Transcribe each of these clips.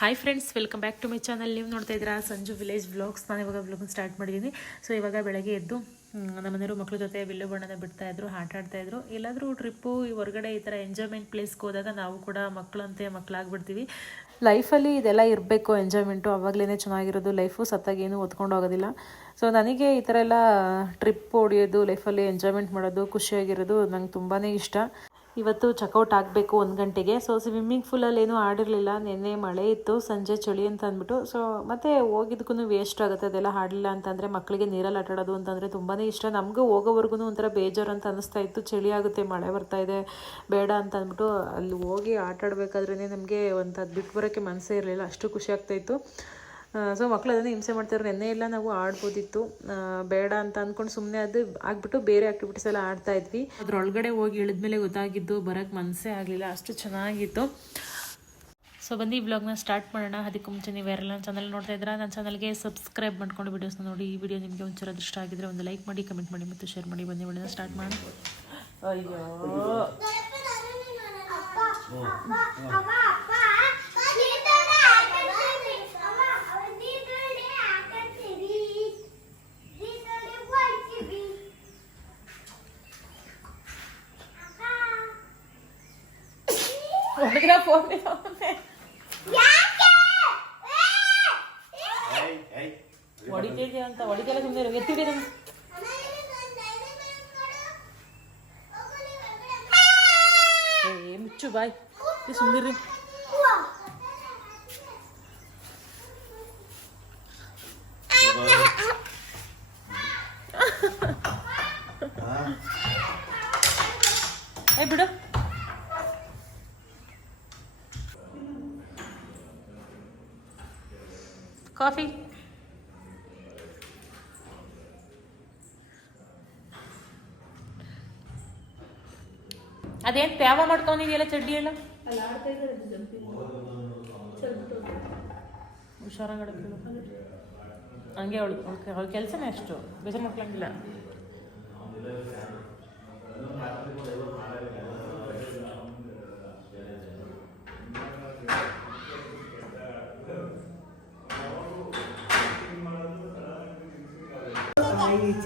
Hi friends, welcome back to my channel. ನೀವು ನೋಡ್ತಾ ಇದ್ದೀರಾ ಸಂಜು ವಿಲೇಜ್ ವ್ಲಾಗ್ಸ್. ನಾನು ಇವಾಗ ವ್ಲಾಗ್ ಸ್ಟಾರ್ಟ್ ಮಾಡಿದ್ದೀನಿ. ಸೊ ಇವಾಗ ಬೆಳಗ್ಗೆ ಎದ್ದು ನಮ್ಮ ಮನೆಯವರು ಮಕ್ಕಳ ಜೊತೆ ಬಿಲ್ಲು ಬಣ್ಣದ ಬಿಡ್ತಾಯಿದ್ರು, ಆಟ ಆಡ್ತಾಯಿದ್ರು. ಎಲ್ಲಾದರೂ ಟ್ರಿಪ್ಪು ಹೊರಗಡೆ ಈ ಥರ ಎಂಜಾಯ್ಮೆಂಟ್ ಪ್ಲೇಸ್ಗೆ ಹೋದಾಗ ನಾವು ಕೂಡ ಮಕ್ಕಳಂತೆ ಮಕ್ಕಳಾಗ್ಬಿಡ್ತೀವಿ. ಲೈಫಲ್ಲಿ ಇದೆಲ್ಲ ಇರಬೇಕು, ಎಂಜಾಯ್ಮೆಂಟು. ಆವಾಗಲೇ ಚೆನ್ನಾಗಿರೋದು. ಲೈಫು ಸತ್ತಾಗೇನು ಓದ್ಕೊಂಡು ಹೋಗೋದಿಲ್ಲ. ಸೊ ನನಗೆ ಈ ಥರ ಎಲ್ಲ ಟ್ರಿಪ್ ಹೊಡಿಯೋದು, ಲೈಫಲ್ಲಿ ಎಂಜಾಯ್ಮೆಂಟ್ ಮಾಡೋದು, ಖುಷಿಯಾಗಿರೋದು ನಂಗೆ ತುಂಬಾ ಇಷ್ಟ. ಇವತ್ತು ಚೆಕ್ಔಟ್ ಆಗಬೇಕು 1 ಗಂಟೆಗೆ. ಸೊ ಸ್ವಿಮ್ಮಿಂಗ್ ಪೂಲಲ್ಲಿ ಏನೂ ಆಡಿರಲಿಲ್ಲ. ನಿನ್ನೆ ಮಳೆ ಇತ್ತು, ಸಂಜೆ ಚಳಿ ಅಂತ ಅಂದ್ಬಿಟ್ಟು. ಸೊ ಮತ್ತೆ ಹೋಗಿದ್ದಕ್ಕೂ ವೇಸ್ಟ್ ಆಗುತ್ತೆ ಅದೆಲ್ಲ ಆಡಲಿಲ್ಲ ಅಂತಂದರೆ. ಮಕ್ಕಳಿಗೆ ನೀರಲ್ಲಿ ಆಟಾಡೋದು ಅಂತಂದರೆ ತುಂಬಾ ಇಷ್ಟ. ನಮಗೂ ಹೋಗೋವರೆಗೂ ಒಂಥರ ಬೇಜಾರು ಅಂತ ಅನ್ನಿಸ್ತಾ ಇತ್ತು. ಚಳಿ ಆಗುತ್ತೆ, ಮಳೆ ಬರ್ತಾ ಇದೆ, ಬೇಡ ಅಂತ ಅಂದ್ಬಿಟ್ಟು ಅಲ್ಲಿ ಹೋಗಿ ಆಟ ಆಡಬೇಕಾದ್ರೇ ನಮಗೆ ಒಂದು ಅದು ಬಿಟ್ಟು ಬರೋಕ್ಕೆ ಮನಸ್ಸೇ ಇರಲಿಲ್ಲ, ಅಷ್ಟು ಖುಷಿ ಆಗ್ತಾಯಿತ್ತು. ಸೊ ಮಕ್ಕಳು ಅದನ್ನೇ ಹಿಂಸೆ ಮಾಡ್ತಾರೆ. ನೆನ್ನೆ ಎಲ್ಲ ನಾವು ಆಡ್ಬೋದಿತ್ತು, ಬೇಡ ಅಂತ ಅಂದ್ಕೊಂಡು ಸುಮ್ಮನೆ ಅದು ಆಗಿಬಿಟ್ಟು ಬೇರೆ ಆ್ಯಕ್ಟಿವಿಟೀಸ್ ಎಲ್ಲ ಆಡ್ತಾಯಿದ್ವಿ. ಅದ್ರೊಳಗಡೆ ಹೋಗಿ ಇಳಿದ್ಮೇಲೆ ಗೊತ್ತಾಗಿದ್ದು, ಬರೋಕ್ಕೆ ಮನಸ್ಸೇ ಆಗಲಿಲ್ಲ, ಅಷ್ಟು ಚೆನ್ನಾಗಿತ್ತು. ಸೊ ಬಂದು ಈ ವ್ಲಾಗ್ನ ಸ್ಟಾರ್ಟ್ ಮಾಡೋಣ. ಅದಕ್ಕೆ ಮುಂಚೆ ನೀವು ಯಾರೆಲ್ಲ ನನ್ನ ಚಾನಲ್ ನೋಡ್ತಾ ಇದ್ದೀರಾ, ನನ್ನ ಚಾನಲ್ಗೆ ಸಬ್ಸ್ಕ್ರೈಬ್ ಮಾಡ್ಕೊಂಡು ವೀಡಿಯೋಸ್ನ ನೋಡಿ. ಈ ವಿಡಿಯೋ ನಿಮಗೆ ಒಂಚೂರು ಇಷ್ಟ ಆಗಿದ್ರೆ ಒಂದು ಲೈಕ್ ಮಾಡಿ, ಕಮೆಂಟ್ ಮಾಡಿ ಮತ್ತು ಶೇರ್ ಮಾಡಿ. ಬನ್ನಿ ವಿಡಿಯೋನ ಸ್ಟಾರ್ಟ್ ಮಾಡೋಣ. ಅಯ್ಯೋ ಹೊಡಿತಿದ್ಯಾ ಅಂತ ಹೊಡಿತೆಲ್ಲ ಸುಮ್ಮನೆ ಎತ್ತಿಡಿ. ಮುಚ್ಚು ಬಾಯ್, ಸುಂದರಿ. ಬಿಡು. ಕಾಫಿ. ಅದೇನು ತ್ಯಾವ ಮಾಡ್ಕೊಂಡಿದೆಯಲ್ಲ ಚಡ್ಡಿ ಎಲ್ಲ. ಹುಷಾರಾಗಿ ಹಂಗೆ ಅವಳ ಕೆಲಸನೇ ಅಷ್ಟು, ಬೇಜಾರು ಮಾಡ್ಕೊಳ್ಳಂಗಿಲ್ಲ.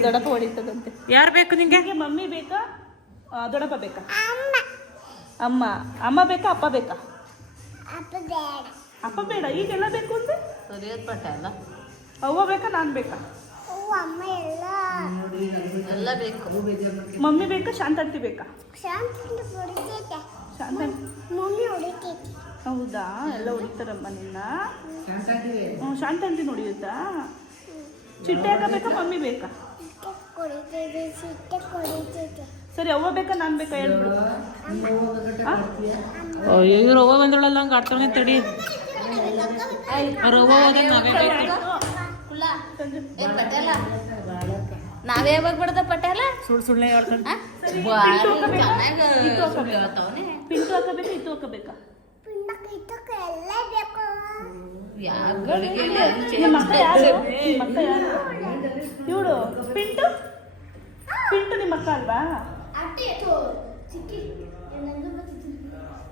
ದೊಡ್ಡಪ್ಪ ಹೊಡಿತದಂತೆ. ಯಾರು ಬೇಕು ನಿಂಗೆ? ಮಮ್ಮಿ ಬೇಕಾ, ದೊಡ್ಡಪ್ಪ ಬೇಕಾ? ಅಮ್ಮ ಬೇಕಾ, ಅಪ್ಪ ಬೇಕಾ? ಅಪ್ಪ ಬೇಡ, ಈಗೆಲ್ಲ ಬೇಕು ಅಂದ್ರೆ ಪಟ್ಟ ಅಲ್ಲ. ಅವ್ವ ಬೇಕಾ, ನಾನು ಬೇಕಾ? ಎಲ್ಲ ಬೇಕು. ಮಮ್ಮಿ ಬೇಕಾ, ಶಾಂತಂತಿ ಬೇಕಾ? ಹೌದಾ, ಎಲ್ಲ ಹೊಡಿತಾರಮ್ಮ ನಿನ್ನ. ಶಾಂತಂತಿ ನೋಡಿಯುತ್ತಾ? ಚಿಟ್ಟೆ ಹಾಕಬೇಕಾ, ಮಮ್ಮಿ ಬೇಕಾ? ಸರಿ, ಅವ್ವ ಬೇಕಾ, ನಾನು ಬೇಕಾ ಹೇಳ್ಬಿಡು. ಇವ್ರು ಅವ್ವ ಬಂದಳಲ್ಲ, ಹಂಗೆ ಆಡ್ತಾನೆ ತಡಿ. ಅವ್ರು ಅವ್ವ ಹೋದಾಗ ನಾವೇ ನಾವೇ ಯಾವಾಗ ಬಿಡದ ಪಟೇಲ ಸುಳ್ಳೆ ಹೇಳ್ತಾನೆ. ಪಿಂಟು ಹಾಕಬೇಕಾ, ಇತ್ತು ಹಾಕಬೇಕಾ? ಇವಳು ಪಿಂಟು. ಪಿಂಟು ನಿಮ್ಮ ಅಕ್ಕ ಅಲ್ವಾ?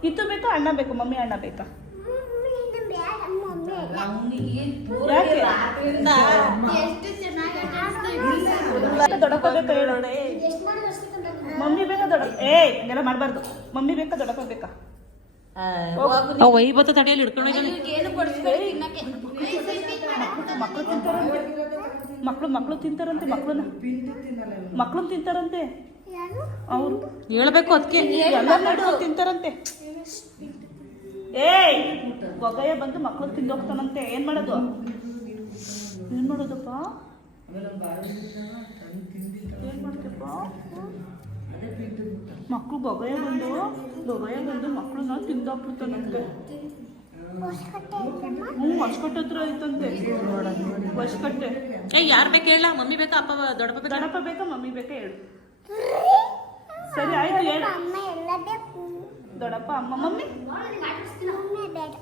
ಇತ್ತು ಬೇಕಾ, ಅಣ್ಣ ಬೇಕು? ಮಮ್ಮಿ ಅಣ್ಣ ಬೇಕಾ? ದೊಡ್ಡಪ್ಪ ಬೇಕಾ ಹೇಳೋಣ. ಮಮ್ಮಿ ಬೇಕಾ, ದೊಡ್ಡಪ್ಪ? ಹಂಗೆಲ್ಲ ಮಾಡಬಾರ್ದು. ಮಮ್ಮಿ ಬೇಕಾ, ದೊಡ್ಡಪ್ಪ ಬೇಕಾ? ವೈಭತ್ತ ತಡೆಯಲ್ಲಿ ಹಿಡ್ಕೊಂಡು ಮಕ್ಕಳು ತಿಂತಾರಂತೆ. ಮಕ್ಕಳು ತಿಂತಾರಂತೆ. ಮಕ್ಕಳು ತಿಂತಾರಂತೆ. ಅವ್ರು ಹೇಳ್ಬೇಕು, ಅದಕ್ಕೆ ಎಲ್ಲ ತಿಂತಾರಂತೆ. ಒಗ್ಗಯ್ಯ ಬಂದು ಮಕ್ಕಳು ತಿಂದೋಗ್ತಾನಂತೆ. ಏನ್ ಮಾಡೋದಪ್ಪ? ಏನ್ ಮಾಡ್ತಪ್ಪ? ಮಕ್ಕಳು ಗೊಗಯ್ಯ ಬಂದು ಮಕ್ಕಳನ್ನ ತಿಂದಾಕ್ಬಿಡ್ತಾನಂತೆ. ಹೊಸಕಟ್ಟೆ ಹತ್ರ ಐತಂತೆ. ಹೊಸಕಟ್ಟೆ. ಯಾರು ಬೇಕು ಹೇಳ? ಮಮ್ಮಿ ಬೇಕಾ, ಅಪ್ಪ? ದೊಡ್ಡಪ್ಪ ಬೇಕಾ, ಮಮ್ಮಿ ಬೇಕಾ ಹೇಳು. ಸರಿ ಆಯ್ತು ಹೇಳು. ದೊಡ್ಡಪ್ಪ, ಅಮ್ಮ, ಮಮ್ಮಿ ಬೇಡ.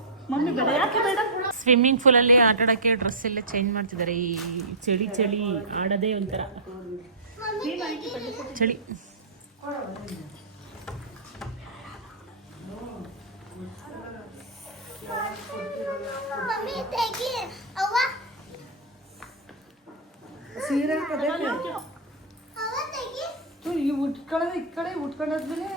ಯಾಕೆ ಬೇಡ? ಸ್ವಿಮ್ಮಿಂಗ್ ಪೂಲಲ್ಲಿ ಆಟ ಆಡೋಕ್ಕೆ ಡ್ರೆಸ್ ಎಲ್ಲ ಚೇಂಜ್ ಮಾಡ್ತಿದ್ದಾರೆ. ಈ ಚಳಿ ಆಡೋದೇ ಒಂಥರ ಚಳಿ. ಸೀರೆ ಈ ಉಟ್ಕೊಳ್ಳೋದು ಈ ಕಡೆ ಉಟ್ಕೊಂಡಾದ್ಮೇಲೆ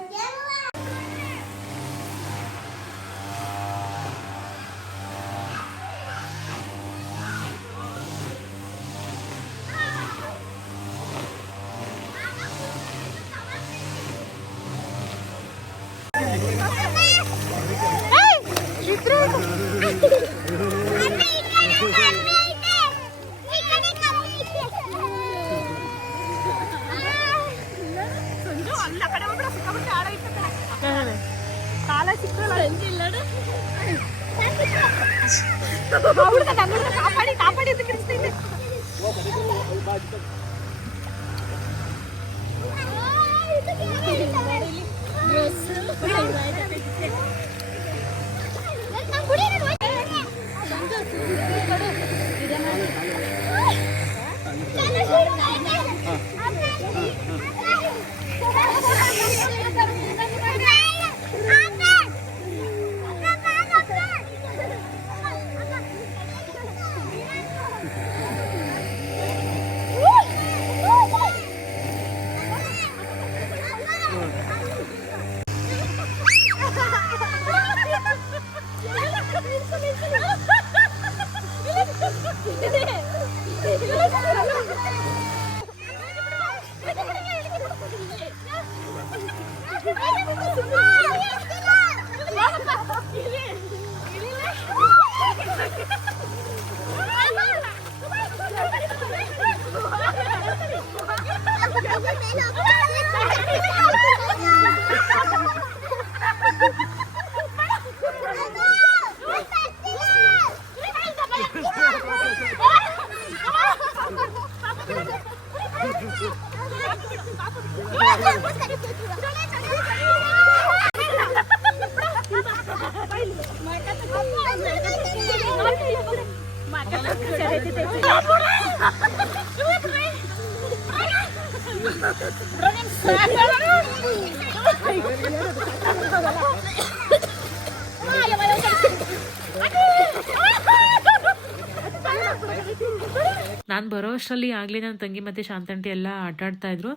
ನಾನು ಬರೋ ಅಷ್ಟರಲ್ಲಿ ಆಗಲೇ ನನ್ನ ತಂಗಿ ಮತ್ತು ಶಾಂತಂಟಿ ಎಲ್ಲ ಆಟಾಡ್ತಾ ಇದ್ರು.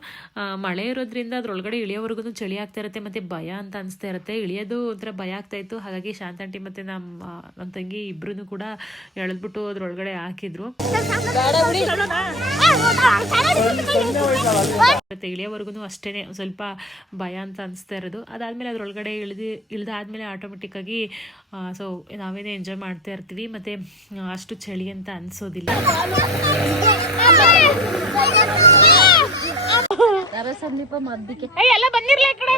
ಮಳೆ ಇರೋದ್ರಿಂದ ಅದ್ರೊಳಗಡೆ ಇಳಿಯೋವರೆಗೂ ಚಳಿ ಆಗ್ತಾ ಇರುತ್ತೆ ಮತ್ತು ಭಯ ಅಂತ ಅನಿಸ್ತಾ ಇರುತ್ತೆ. ಇಳಿಯೋದು ಒಂಥರ ಭಯ ಆಗ್ತಾ ಇತ್ತು. ಹಾಗಾಗಿ ಶಾಂತಂಟಿ ಮತ್ತು ನನ್ನ ತಂಗಿ ಇಬ್ಬರೂ ಕೂಡ ಎಳೆದ್ಬಿಟ್ಟು ಅದ್ರೊಳಗಡೆ ಹಾಕಿದ್ರು. ಮತ್ತು ಇಳಿಯೋವರೆಗೂ ಅಷ್ಟೇ ಸ್ವಲ್ಪ ಭಯ ಅಂತ ಅನಿಸ್ತಾ ಇರೋದು. ಅದಾದಮೇಲೆ ಅದ್ರೊಳಗಡೆ ಇಳಿದಾದ್ಮೇಲೆ ಆಟೋಮೆಟಿಕ್ಕಾಗಿ ಸೊ ನಾವೇನೇ ಎಂಜಾಯ್ ಮಾಡ್ತಾ ಇರ್ತೀವಿ ಮತ್ತು ಅಷ್ಟು ಚಳಿ ಅಂತ ಅನಿಸೋದಿಲ್ಲ. ಸಂದೀಪ ಮದ್ದಿಕೆ ಎಲ್ಲ ಬಂದಿರ್ಲಿ ಈ ಕಡೆ.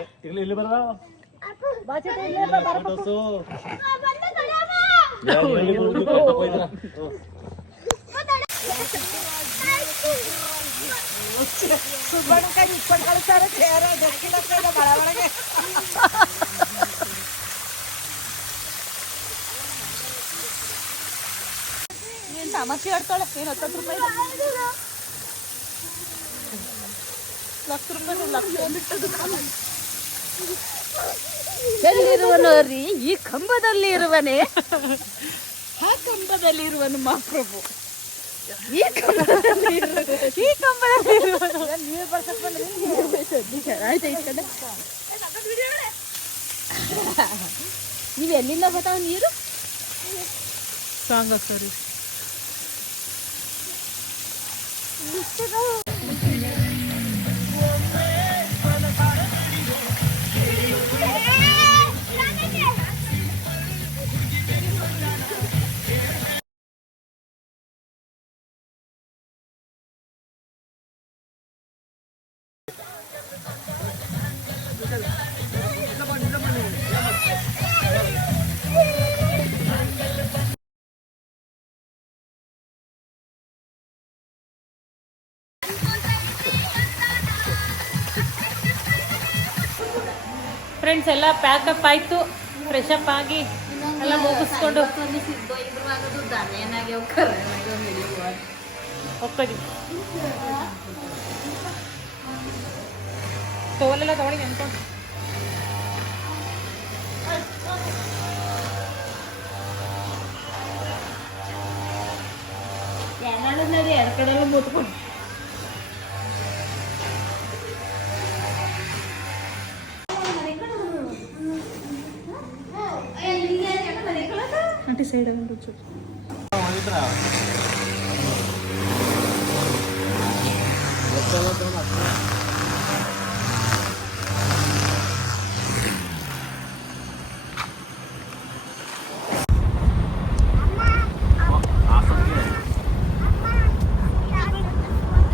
ತಮಾಷೆ ಆಡ್ತಾಳೆ. ಏನು 10 ರೂಪಾಯಿ ಲಕ್ಷ ರೂಪಾಯಿ ಎಲ್ಲಿರುವನು ರೀ? ಈ ಕಂಬದಲ್ಲಿ ಇರುವನೇ? ಆ ಕಂಬದಲ್ಲಿ ಇರುವನು ಮಹಾಪ್ರಭು. ಈ ಕಂಬದಲ್ಲಿ ಇರುವನು ನೀರು ಬರ್ಸಕ್ ಬಂದ್ರೆ ಆಯ್ತು. ಇಸ್ಕೊಂಡೆ ನೀವು ಎಲ್ಲಿಂದ ಬರ್ತಾವ ನೀರು? ಸಾಂಗ್ ಸರಿ. ಫ್ರೆಂಡ್ಸ್ ಎಲ್ಲ ಪ್ಯಾಕಪ್ ಆಯಿತು. ಫ್ರೆಶ್ ಅಪ್ ಆಗಿ ಎಲ್ಲ ಮುಗಿಸ್ಕೊಂಡು ಹೋಗ್ತೀವಿ. ತೋಲೆಲ್ಲ ತಗೊಳ್ಳಿ ನೆನ್ಕೊಂಡು. ಎರಡು ಕಡೆಯಲ್ಲೂ ಮುತ್ಕೊಂಡು ಸೈಡ್ ಒಂದು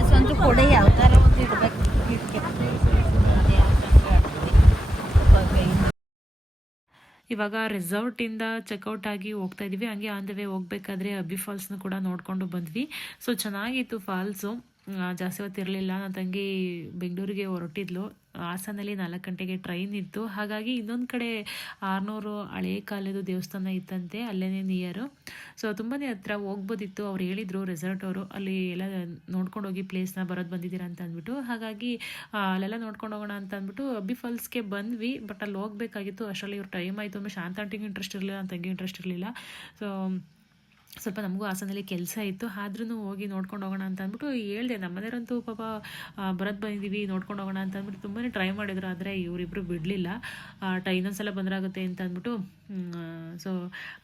ಸ್ವಂತ ಕೊಡೆ ಯಾವ ಥರ ಒಂದು ಇಡ್ಬೇಕು ಇವಾಗ ರೆಸಾರ್ಟಿಂದ ಚೆಕ್ಔಟ್ ಆಗಿ ಹೋಗ್ತಾ ಇದೀವಿ. ಹಂಗೆ ಆನ್ ದ ವೇ ಹೋಗ್ಬೇಕಾದ್ರೆ ಅಬ್ಬಿ ಫಾಲ್ಸ್ನು ಕೂಡ ನೋಡ್ಕೊಂಡು ಬಂದ್ವಿ. ಸೊ ಚೆನ್ನಾಗಿತ್ತು ಫಾಲ್ಸು, ಜಾಸ್ತಿ ಹೊತ್ತಿರಲಿಲ್ಲ. ನನ್ನ ತಂಗಿ ಬೆಂಗಳೂರಿಗೆ ಹೊರಟಿದ್ಲು. ಹಾಸನಲ್ಲಿ 4 ಗಂಟೆಗೆ ಟ್ರೈನ್ ಇತ್ತು. ಹಾಗಾಗಿ ಇನ್ನೊಂದು ಕಡೆ 600 ಹಳೇ ಕಾಲದ ದೇವಸ್ಥಾನ ಇತ್ತಂತೆ, ಅಲ್ಲೇ ನಿಯರು. ಸೊ ತುಂಬಾ ಹತ್ರ ಹೋಗ್ಬೋದಿತ್ತು. ಅವ್ರು ಹೇಳಿದರು ರೆಸಾರ್ಟ್ ಅವರು, ಅಲ್ಲಿ ಎಲ್ಲ ನೋಡ್ಕೊಂಡು ಹೋಗಿ ಪ್ಲೇಸ್ನ ಬರೋದು ಬಂದಿದ್ದೀರಾ ಅಂತ ಅಂದ್ಬಿಟ್ಟು. ಹಾಗಾಗಿ ಅಲ್ಲೆಲ್ಲ ನೋಡ್ಕೊಂಡು ಹೋಗೋಣ ಅಂತ ಅಂದ್ಬಿಟ್ಟು ಅಬ್ಬಿ ಫಾಲ್ಸ್ಗೆ ಬಂದ್ವಿ. ಬಟ್ ಅಲ್ಲಿ ಹೋಗ್ಬೇಕಾಗಿತ್ತು. ಅಷ್ಟರಲ್ಲಿ ಇವ್ರು ಟೈಮ್ ಆಯಿತು. ಒಮ್ಮೆ ಶಾಂತ ಆಂಟಿಗೂ ಇಂಟ್ರೆಸ್ಟ್ ಇರಲಿಲ್ಲ, ನನ್ನ ತಂಗಿ ಇಂಟ್ರೆಸ್ಟ್ ಇರಲಿಲ್ಲ. ಸೊ ಸ್ವಲ್ಪ ನಮಗೂ ಹಾಸನಲ್ಲಿ ಕೆಲಸ ಇತ್ತು. ಆದ್ರೂ ಹೋಗಿ ನೋಡ್ಕೊಂಡು ಹೋಗೋಣ ಅಂತ ಅಂದ್ಬಿಟ್ಟು ಹೇಳ್ದೆ. ನಮ್ಮನೆಯವ್ರಂತೂ ಪಾಪ ಬರೋದು ಬಂದಿದ್ದೀವಿ ನೋಡ್ಕೊಂಡು ಹೋಗೋಣ ಅಂತ ಅಂದ್ಬಿಟ್ಟು ತುಂಬಾ ಟ್ರೈ ಮಾಡಿದ್ರು. ಆದರೆ ಇವರಿಬ್ಬರು ಬಿಡಲಿಲ್ಲ. ಇನ್ನೊಂದ್ಸಲ ಬಂದ್ರಾಗುತ್ತೆ ಅಂತ ಅಂದ್ಬಿಟ್ಟು ಸೊ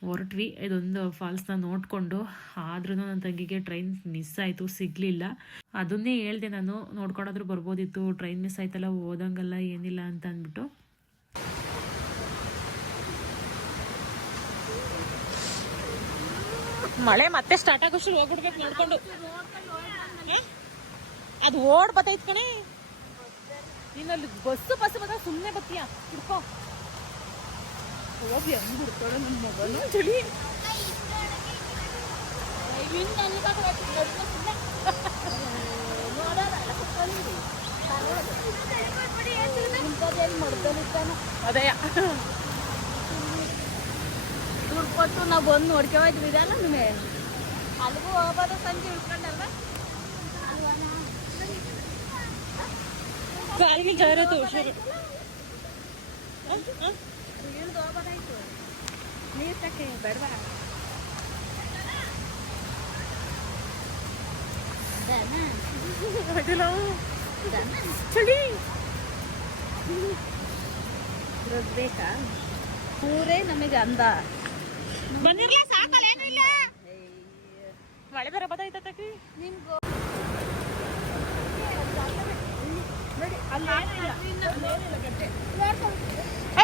ಹೊರಟ್ವಿ. ಇದೊಂದು ಫಾಲ್ಸ್ನ ನೋಡಿಕೊಂಡು. ಆದ್ರೂ ನನ್ನ ತಂಗಿಗೆ ಟ್ರೈನ್ ಮಿಸ್ ಆಯಿತು, ಸಿಗಲಿಲ್ಲ. ಅದನ್ನೇ ಹೇಳ್ದೆ ನಾನು, ನೋಡ್ಕೊಂಡಾದ್ರೂ ಬರ್ಬೋದಿತ್ತು, ಟ್ರೈನ್ ಮಿಸ್ ಆಯ್ತಲ್ಲ, ಓದಂಗಲ್ಲ ಏನಿಲ್ಲ ಅಂತ ಅಂದ್ಬಿಟ್ಟು. ಮಳೆ ಮತ್ತೆ ಸ್ಟಾರ್ಟ್ ಆಗೋಷ್ಟು ಹೋಗ್ಬಿಡ್ಬೇಕು ನೋಡ್ಕೊಂಡು. ಅದು ಓಡ್ ಬತ್ತೈತ್ ಕಣೆ. ಇನ್ನಲ್ಲಿ ಬಸ್ಸು ಬಂದಾಗ ಸುಮ್ಮನೆ ಬತ್ತೀಯ ಹಿಡ್ಕೋ ಹೋಗಿ ಹಂಗೆ ಹುಡ್ಕೊಳ್ಳೋ ನನ್ನ ಮಗನು ಚಳಿ. ಅದೇ ದುಡ್ಡು ಕೊಟ್ಟು ನಾವು ಬಂದು ನೋಡ್ಕೊಳ್ತೀವಿ ಇದಲ್ಲ ನಿಮಗೆ. ಅಲ್ಲಿಗೂ ಹೋಗ್ಬೋದು ಸಂಜೆ ಉಳ್ಕೊಂಡಲ್ವ. ಕಾಲಿಗೆ ಜಾರತ್ತು ಹುಷಾರು. ಇಳಿದು ಹೋಗ್ಬೋದಾಯ್ತು. ನೀರು ತಕ್ಕೆ ಬೇಡವಾ ಚಳಿ ಬೇಕಾ ಊರೇ ನಮಗೆ ಅಂದ. ಬಂದಿರ್ಲ ಸಾಕಲ್ಲ, ಏನು ಇಲ್ಲ. ಮಳೆ ಬೇರೆ ಬತ್ತೈತಕ್ಕೆ ನಿಮ್ಗೂ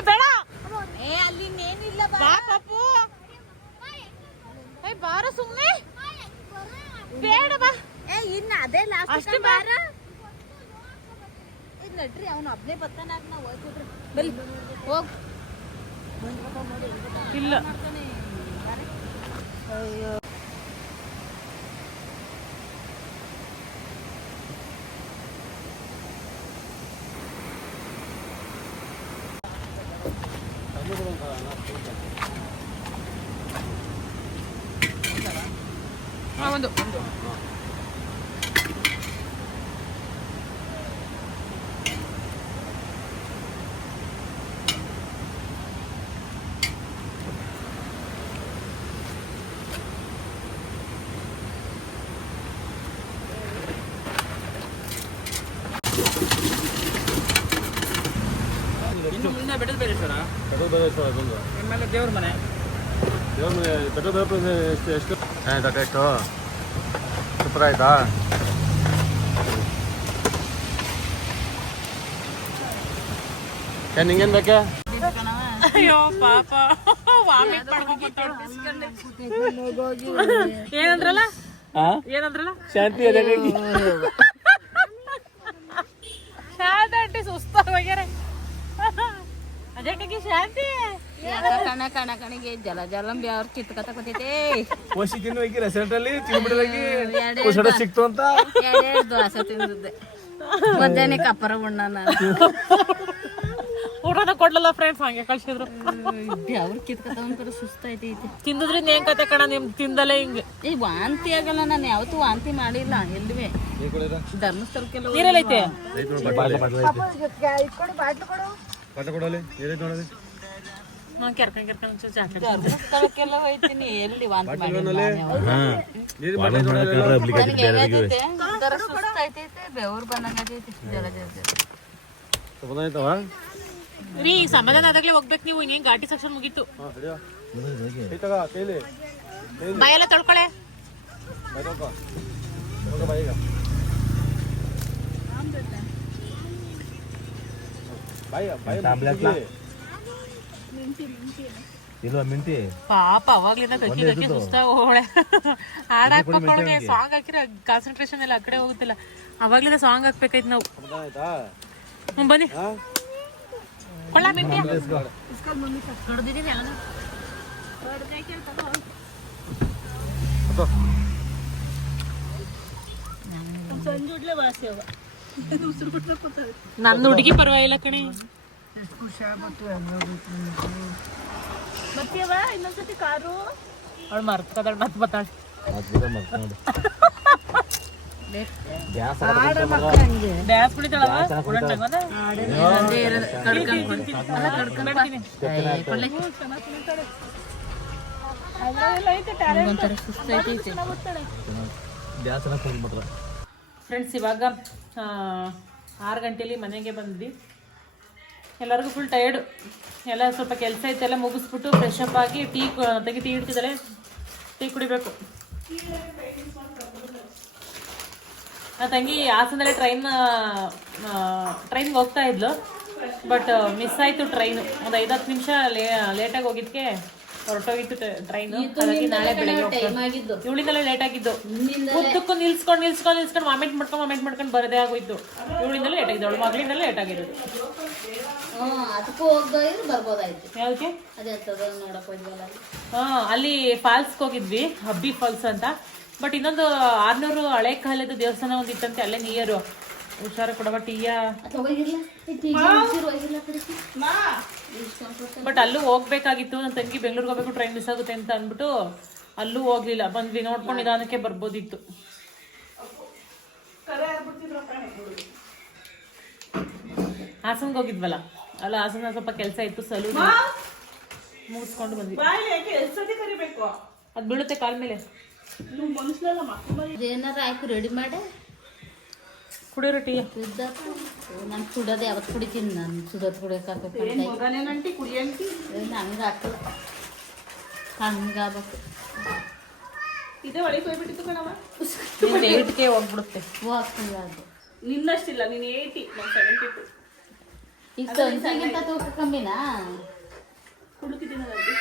ಬೇಡ. ಅಲ್ಲಿ ಇನ್ನೇನಿಲ್ಲ. ಬಾ ಪಾಪು, ಬಾರ ಸುಮ್ಮನೆ ಬೇಡ ಬಾ. ಇನ್ನ ಅದೇ ಲಾಸ್ಟ್ ಅಷ್ಟೇ ಬಾರ. ಇದು ನಡ್ರಿ ಅವನು ಒಬ್ಬನೇ ಬರ್ತಾನ. ನಾವು ಹೋಗ್ಬಿಟ್ರಿ ಬಲ್ಲಿ ಹೋಗ್. ಇಲ್ಲ ಅಯ್ಯೋ ಒಂದು ಇನ್ನು ಮುಂದೆ ಬೆಟ್ಟದ ಬೈರೇಶ್ವರ ಅದೊಂದು ಆಮೇಲೆ ದೇವ್ರ ಮನೆ ಬೆಟ್ಟದ ಎಷ್ಟು ಎಷ್ಟು ಸೂಪರ್ ಆಯ್ತಾ? ನಿಂಗೇನು ಬೇಕೆ? ಅಯ್ಯೋ ಪಾಪ ವಾಮಿಟ್ ಏನಂದ್ರಲ್ಲ ಏನಂದ್ರಲ್ಲ ಶಾಂತಿ ಶಾಂತಿ ಸುಸ್ತಾಗ್ಯಾರ. ಅದಕ್ಕೆ ಶಾಂತಿ ಕಣ ಕಣಿಗೆ ಜಲ ಜಲಂಬಿ ಅವ್ರ ಕಿತ್ಕತ ಕೂತೈತೆ. ಓಸಿ ತಿನ್ನುವಕ್ಕೆ ರೆಸಾರ್ಟ್ ಅಲ್ಲಿ ತಿನ್ಬಿಡಲಾಗಿ ಸಿಕ್ತು ಅಂತ ಎರಡು ದೋಸೆ ತಿಂದಿದ್ದೆ. ಮಧ್ಯಾಹ್ನಕ್ಕೆ ಅಪ್ಪರ ಉಣ್ಣ ನಾನು. ಊಟನ ಕೊಡ್ಲಲ್ಲ ಫ್ರೆಂಡ್ಸ್, ಹಂಗೆ ಕಳ್ಸಿದ್ರು. ಅವ್ರ ಕಿತ್ಕತ ಒಂಥರ ಸುಸ್ತಾಯ್ತೈತಿ. ತಿಂದಿದ್ರಿಂದ ಏನ್ ಕತೆ ಕಣ, ನಿಮ್ ತಿಂದಲೇ ಹಿಂಗೆ. ಈ ವಾಂತಿ ಆಗಲ್ಲ, ನಾನು ಯಾವತ್ತೂ ವಾಂತಿ ಮಾಡಿಲ್ಲ ಎಲ್ಲಿವೆ. ಧರ್ಮಸ್ಥಳಕ್ಕೆಲ್ಲ ನೀರಲ್ಲೈತೆ ನಾನು ಕೆರ್ಕೊಂಡ್ ಜಾಕೆಟ್ ಧರ್ಮಸ್ಥಳಕ್ಕೆಲ್ಲ ಹೋಯ್ತೀನಿ, ಎಲ್ಲಿ ವಾಂತಿ ಮಾಡಿಲ್ಲ. ಒಂಥರ ಸುಸ್ತಾಯ್ತೈತೆ, ಬೆವರು ಬಂದಂಗೈತೈತಿ. ಜಲ ಜಲ ರೀ ಸಮಾಧಾನ ಆದಾಗ್ಲೇ ಹೋಗ್ಬೇಕು ನೀವು. ಇನ್ನೇನ್ ಘಾಟಿ ಸೆಕ್ಷನ್ ಮುಗೀತು. ತಗ ಕೈಲಿ ಬಾಯೆಲ್ಲ ತೊಳ್ಕೊಳೆ. ಬಾಯಿಗ ಇಲ್ವಾ ಮಿಂಟಿ ಪಾಪ ಅವಾಗ್ಲಿಂದ ಕಕ್ಕಿ ಸುಸ್ತಾಗ ಹೋಳೆ. ಹಾಡ್ ಹಾಕ್ಬೇಕು, ಸಾಂಗ್ ಹಾಕಿದ್ರೆ ಕಾನ್ಸಂಟ್ರೇಷನ್ ಎಲ್ಲ ಆ ಕಡೆ ಹೋಗುತ್ತಿಲ್ಲ. ಅವಾಗ್ಲಿಂದ ಸಾಂಗ್ ಹಾಕ್ಬೇಕಾಯ್ತು ನಾವು. ಬನ್ನಿ ಕೊಳ್ಳ ಮಿಂಟಿ ಹೊಡ್ದಿದೀನಿ ನಾನು. ಸಂಜುಡ್ಲೆ ವಾಸಿ ಅವ ಉಸಿರು ಬಿಟ್ರೆ ಕೂತದೆ. ನನ್ನ ಹುಡುಗಿ ಪರವಾಗಿಲ್ಲ ಕಣಿ. ಮತ್ತೆವ ಇನ್ನೊಂದ್ಸತಿ ಕಾರು ಅವಳು ಮರ್ತದಾಳ ಮತ್ತೆ ಬತ್ತಾಳೆ. ಬ್ಯಾಸ್ ಕುಡಿತಾಳವ ಫ್ರೆಂಡ್ಸ್. ಇವಾಗ 6 ಗಂಟೆಲಿ ಮನೆಗೆ ಬಂದ್ವಿ. ಎಲ್ಲರಿಗೂ ಫುಲ್ ಟಯರ್ಡು. ಎಲ್ಲ ಸ್ವಲ್ಪ ಕೆಲಸ ಐತೆಲ್ಲ ಮುಗಿಸ್ಬಿಟ್ಟು ಫ್ರೆಶ್ ಅಪ್ ಆಗಿ ಟೀ ಇಡ್ತಿದ್ದಾಳೆ. ಟೀ ಕುಡಿಬೇಕು. ನನ್ನ ತಂಗಿ ಹಾಸನದಲ್ಲೇ ಟ್ರೈನ್ಗೆ ಹೋಗ್ತಾ ಇದ್ಲು. ಬಟ್ ಮಿಸ್ ಆಯಿತು ಟ್ರೈನು. ಒಂದು 5-10 ನಿಮಿಷ ಲೇಟಾಗಿ ಹೋಗಿದ್ದಕ್ಕೆ ಹೊರಟೋಗಿತ್ತು ಟ್ರೈನು. ಹಾಗಾಗಿ ನಾಳೆ ಬೆಳಗ್ಗೆ ಇವಳಿಂದಲೇ ಲೇಟ್ ಆಗಿದ್ದು. ಉದ್ದಕ್ಕೂ ನಿಲ್ಸ್ಕೊಂಡು ವಾಮಿಟ್ ಮಾಡ್ಕೊಂಡು ಬರದೇ ಆಗೋಯ್ತು. ಇವಳಿಂದಲೇ ಲೇಟ್ ಆಗಿದ್ದು. ಅವಳು ಮಗಳಿಂದಲೇ ಲೇಟ್ ಆಗಿದ್ದು. ಅದಕ್ಕೂ ಹೋಗ್ದಾಗಿದ್ರೆ ಬರ್ಬೋದಾಯ್ತು. ಯಾಕೆ? ಅದೇ ನೋಡಕ್ ಹೋದ್ವಲ್ಲ, ಅಲ್ಲಿ ಫಾಲ್ಸ್ಗೆ ಹೋಗಿದ್ವಿ, ಹಬ್ಬಿ ಫಾಲ್ಸ್ ಅಂತ. ಬಟ್ ಇನ್ನೊಂದು 600 ಹಳೆ ಕಾಲದ ದೇವಸ್ಥಾನ ಒಂದಿತ್ತಂತೆ ಅಲ್ಲೇ ನಿಯರು. ಹುಷಾರ ಕೊಡವ ಟೀಯ. ಬಟ್ ಅಲ್ಲೂ ಹೋಗ್ಬೇಕಾಗಿತ್ತು. ನನ್ನ ತಂಗಿ ಬೆಂಗ್ಳೂರ್ಗೆ ಹೋಗ್ಬೇಕು, ಟ್ರೈನ್ ಮಿಸ್ ಆಗುತ್ತೆ ಅಂತ ಅಂದ್ಬಿಟ್ಟು ಅಲ್ಲೂ ಹೋಗ್ಲಿಲ್ಲ. ಬಂದ್ವಿ, ನೋಡ್ಕೊಂಡು ನಿಧಾನಕ್ಕೆ ಬರ್ಬೋದಿತ್ತು. ಹಾಸನ್ಗೆ ಹೋಗಿದ್ವಲ್ಲ, ಅಲ್ಲ ಹಾಸನ ಸ್ವಲ್ಪ ಕೆಲಸ ಇತ್ತು, ಸಲೂನ್ ಮುಗಿಸ್ಕೊಂಡು ಬಂದ್ವಿ. ಅದು ಬೀಳುತ್ತೆ ಕಾಲ ಮೇಲೆ. ಏನಾರ ಆಯ್ತು ರೆಡಿ ಮಾಡಿ ಕುಡಿಯೋ ಟೀ. ನಾನು ಸುಡೋದು ಯಾವತ್ತು ಕುಡಿತೀನಿ. ನಾನು ಸುಡೋದು ಕುಡಿಯೋಕೆ ಹಂಗೆ ಹಾಕಲ್ಲ, ಹಂಗಾಗಬೇಕು. ಇದೇ ಒಳಗೆ ಹೋಗ್ಬಿಟ್ಟಿತ್ತು ಕಣವ. ಏಟ್ಗೆ ಹೋಗ್ಬಿಡುತ್ತೆ. ಅದು ನಿನ್ನಷ್ಟಿಲ್ಲ, ನೀನು 80, ನಾನು 72. ಈಗ ಸಂಜೆಗಿಂತ ತೂಕ ಕಮ್ಮಿನಾ ಹುಡುಕಿದ್ದೀನಿ ನನಗೆ.